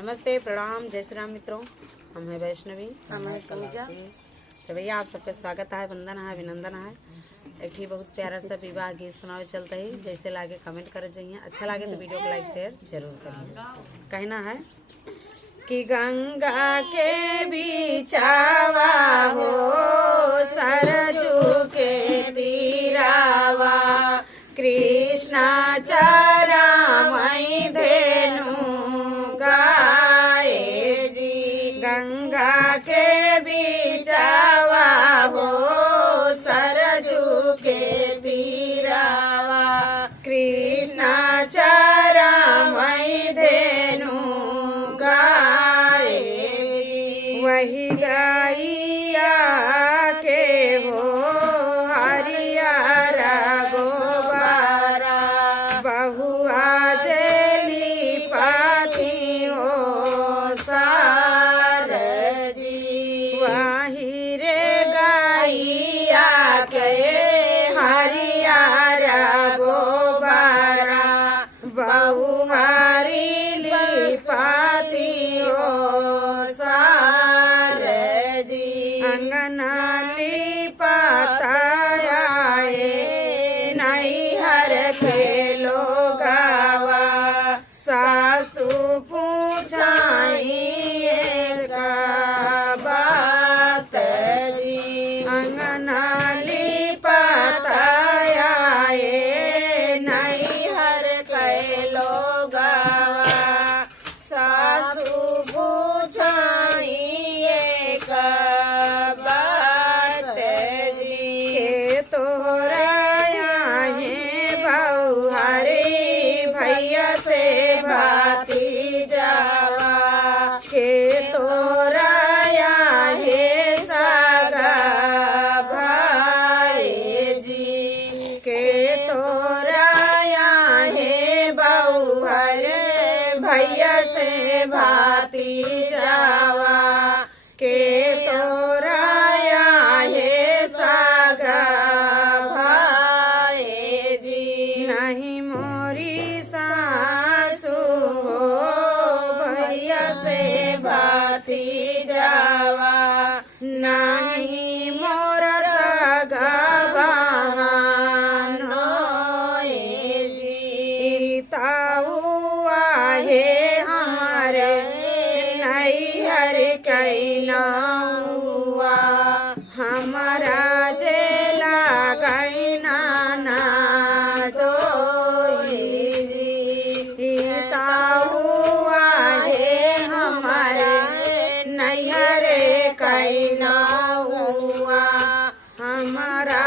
नमस्ते, प्रणाम, जय श्री राम मित्रों। हम हैं वैष्णवी, हम हैं कविता। तो भैया आप सबका स्वागत है, वंदन है, अभिनंदन है। एक ठीक बहुत प्यारा सा विवाह गीत सुनावे चलता है। जैसे लागे कमेंट कर जाइए, अच्छा लगे तो वीडियो को लाइक शेयर जरूर करिए। कहना है कि गंगा के बीचावा हो सरजू के तीरावा, कृष्णा चरामई धेनु गाए जी। गंगा के बीचावा हो सरजू के तीरावा, कृष्णा चरामई धेनु गाए जी। वही गाइया के हो हरियारा गोबारा, बहुआ जेली पाथी हो सार जी। वही रे गाइया के हरियारा गोबारा, बहुहारी पाती हो सार जी। अंगना लिपाताया नैहर के लोगावा, सासू पूछाई का बात जी। अंगना लिपाताया नैहर के लोगावा, सासू पूछाई का बात जी। के तोरा है बहुहारी भैया से भाती जावा, के तोरा है सागा भाई जी। के तोरा है बहुहर भैया से भाती जावा, के तोरा है सागा भाई जी। नहीं मोरी सासू हो भैया से भाती जावा, नहीं मोर सागा बहानो जी। ताऊ आहे हमारे नैहर कैना हुआ, हमारा जेला गैना ना दो जी। ताऊ आहे हमारे नैहर कैना हुआ, हमारा